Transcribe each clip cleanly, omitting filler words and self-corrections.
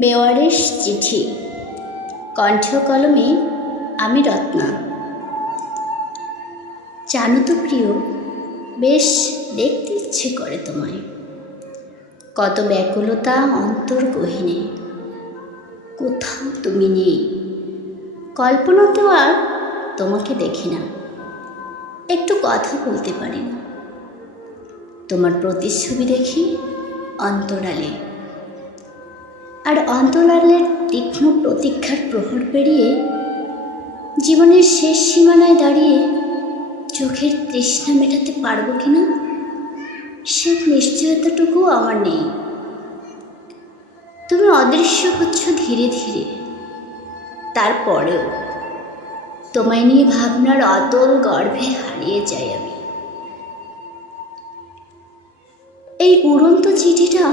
বেওয়ারিশ চিঠি। কণ্ঠ কলমে আমি রত্না। জানো তো প্রিয়, বেশ দেখতে ইচ্ছে করে তোমায়। কত ব্যাকুলতা অন্তর গহীনে, কোথাও তুমি নেই। কল্পনাতেও আর তোমাকে দেখি না, একটু কথা বলতে পারি না। তোমার প্রতিচ্ছবি দেখি অন্তরালে, আর অন্তরালের তীক্ষ্ণ প্রতীক্ষার প্রহর পেরিয়ে জীবনের শেষ সীমানায় দাঁড়িয়ে চোখের তৃষ্ণা মেটাতে পারবো কিনা সে নিশ্চয়তাটুকু আমার নেই। তুমি অদৃশ্য হচ্ছ ধীরে ধীরে, তারপরেও তোমায় নিয়ে ভাবনার অতল গর্ভে হারিয়ে যাই আমি। এই উড়ন্ত চিঠিটা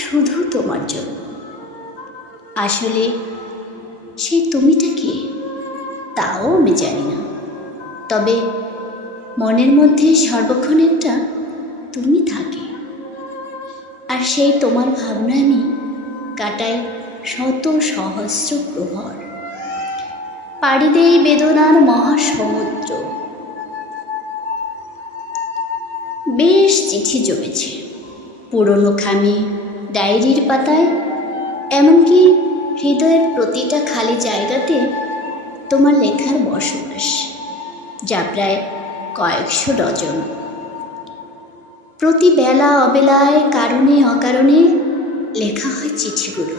শুধু তোমার জন্য। আসলে সেই তুমিটা কে তাও আমি জানি না, তবে মনের মধ্যে সর্বক্ষণ একটা তুমি থাকে। আর সেই তোমার ভাবনায় আমি কাটাই শত সহস্র প্রহর, পাড়ি দেই বেদনার মহাসমুদ্র। বেশ চিঠি জমেছে পুরনো খামে, ডায়েরির পাতায়, এমনকি হৃদয়ের প্রতিটা খালি জায়গাতে তোমার লেখার বসবাস, যা প্রায় কয়েকশো ডজন। প্রতি বেলা অবেলায়, কারণে অকারণে লেখা হয় চিঠিগুলো।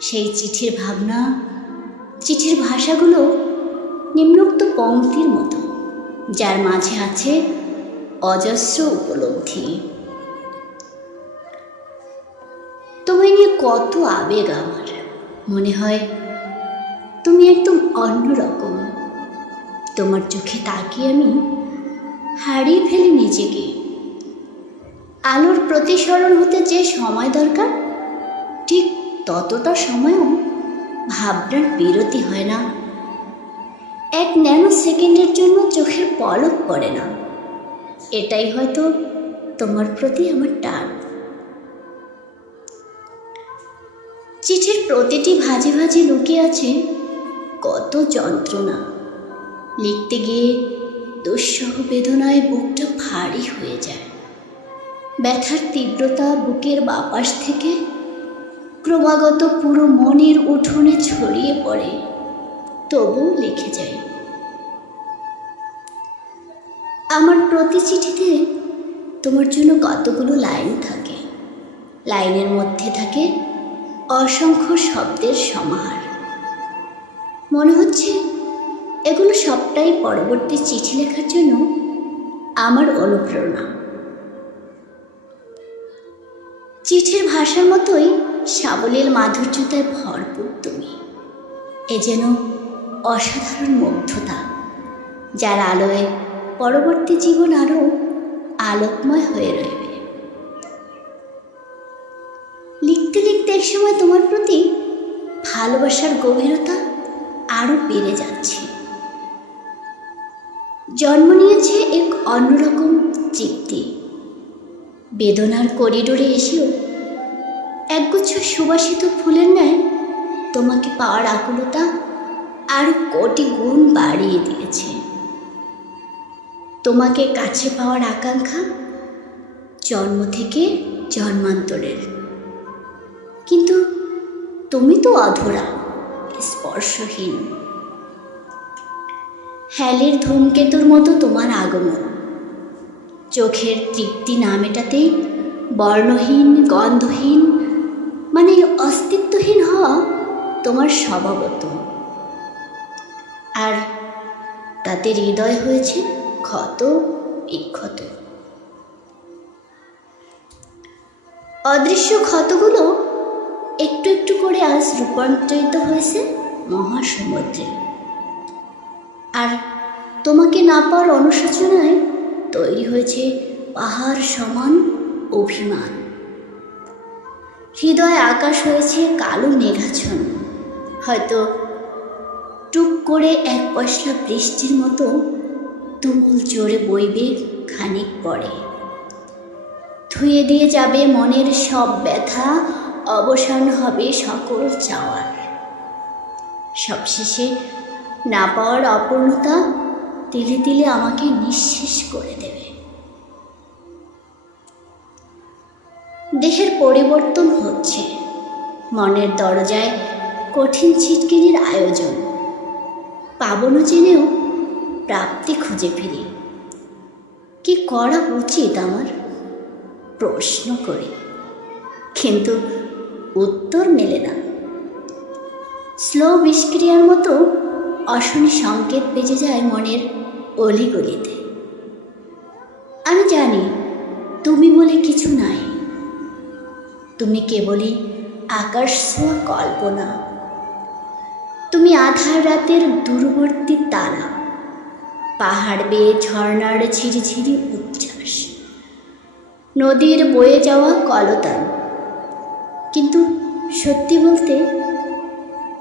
সেই চিঠির ভাবনা, চিঠির ভাষাগুলো নিম্নোক্ত পংক্তির মতো, যার মাঝে আছে অজস্র উপলব্ধি। তোমায় নিয়ে কত আবেগ আমার, মনে হয় তুমি একদম অন্যরকম। তোমার চোখে তাকিয়ে আমি হারিয়ে ফেলি নিজেকে। আলোর প্রতিসরণ হতে যে সময় দরকার, ঠিক ততটা সময়ও ভাবনার বিরতি হয় না। এক ন্যানো সেকেন্ডের জন্য চোখের পলক পড়ে না। এটাই হয়তো তোমার প্রতি আমার টান। চিঠির প্রতিটি ভাঁজে ভাঁজে লুকিয়ে আছে কত যন্ত্রণা। লিখতে গিয়ে দুঃসহ বেদনায় বুকটা ভারী হয়ে যায়। ব্যথার তীব্রতা বুকের বাপাশ থেকে ক্রমাগত পুরো মনের উঠোনে ছড়িয়ে পড়ে, তবুও লিখে যাই। আমার প্রতি চিঠিতে তোমার জন্য কতগুলো লাইন থাকে, লাইনের মধ্যে থাকে অসংখ্য শব্দের সমাহার। মনে হচ্ছে এগুলো সবটাই পরবর্তী চিঠি লেখার জন্য আমার অনুপ্রেরণা। চিঠির ভাষার মতোই সাবলীল মাধুর্যতায় ভরপুর তুমি। এ যেন অসাধারণ মুগ্ধতা, যার আলোয় পরবর্তী জীবন আরও আলোকময় হয়ে রইবে। লিখতে লিখতে একসময় তোমার প্রতি ভালোবাসার গভীরতা আরও বেড়ে যাচ্ছে। জন্ম নিয়েছে এক অন্যরকম তৃপ্তি। বেদনার করিডোরে এসেও একগুচ্ছ সুবাসিত ফুলের ন্যায় তোমাকে পাওয়ার আকুলতা আরও কোটি গুণ বাড়িয়ে দিয়েছে। তোমাকে কাছে পাওয়ার আকাঙ্ক্ষা জন্ম থেকে জন্মান্তরের। কিন্তু তুমি তো অধরা, স্পর্শহীন। হ্যালির ধূমকেতুর মতো তোমার আগমন, চোখের তৃপ্তি না মেটাতেই বর্ণহীন, গন্ধহীন, মানে অস্তিত্বহীন হওয়া তোমার স্বভাবত। আর তাতে হৃদয় হয়েছে ক্ষত বিক্ষত। অদৃশ্য ক্ষতগুলো একটু একটু করে আজ রূপান্তরিত হয়েছে মহাসমুদ্রে। আর তোমাকে না পাওয়ার অনুশোচনায় তৈরি হয়েছে পাহাড় সমান অভিমান। হৃদয় আকাশ হয়েছে কালো মেঘাচ্ছন্ন। হয়তো টুক করে এক পশলা বৃষ্টির মতো তুমুল জোরে বইবে খানিক পরে, ধুয়ে দিয়ে যাবে মনের সব ব্যথা, অবসান হবে সকল চাওয়ার। সবশেষে না পাওয়ার অপূর্ণতা তিলে তিলে আমাকে নিঃশেষ করে দেবে। দেহের পরিবর্তন হচ্ছে, মনের দরজায় কঠিন ছিটকিনির আয়োজন। পাব না জেনেও প্রাপ্তি খুঁজে ফিরি। কি করা উচিত আমার প্রশ্ন করি, কিন্তু উত্তর মেলে না। স্লো বিষক্রিয়ার মতো অশনি সংকেত বেজে যায় মনের অলিগলিতে। আমি জানি তুমি বলে কিছু নাই, তুমি কেবলই আকাশ ছোঁয়া কল্পনা। তুমি আধার রাতের দূরবর্তী তারা, পাহাড় বেয়ে ঝর্ণার ঝিরিঝিরি উচ্ছ্বাস, নদীর বয়ে যাওয়া কলতান। কিন্তু সত্যি বলতে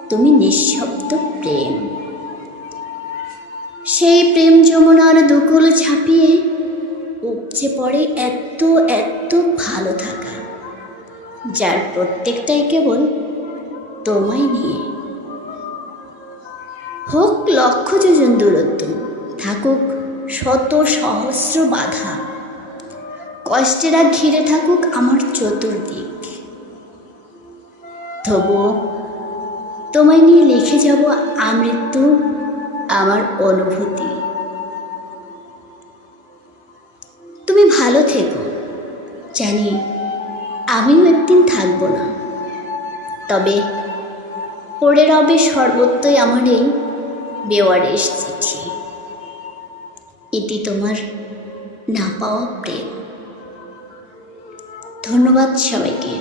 তুমি নিঃশব্দ প্রেম, সেই প্রেম যমুনার দুকুল ছাপিয়ে উপচে পড়ে এত এত ভালো থাকা, যার প্রত্যেকটাই কেবল তোমায় নিয়ে। হোক লক্ষ যোজন দূরত্ব, থাকুক শত সহস্র বাধা, কষ্টেরা ঘিরে থাকুক আমার চতুর্দিক, তবুও তোমায় নিয়ে লিখে যাব আমৃত্যু আমার অনুভূতি। তুমি ভালো থেকো, জানি আমিও একদিন থাকবো না, তবে পড়ে রবে সর্বত্রই আমার এই বেওয়ারিশ চিঠি। ইতি তোমার না পাওয়া প্রেম। ধন্যবাদ সবাইকে।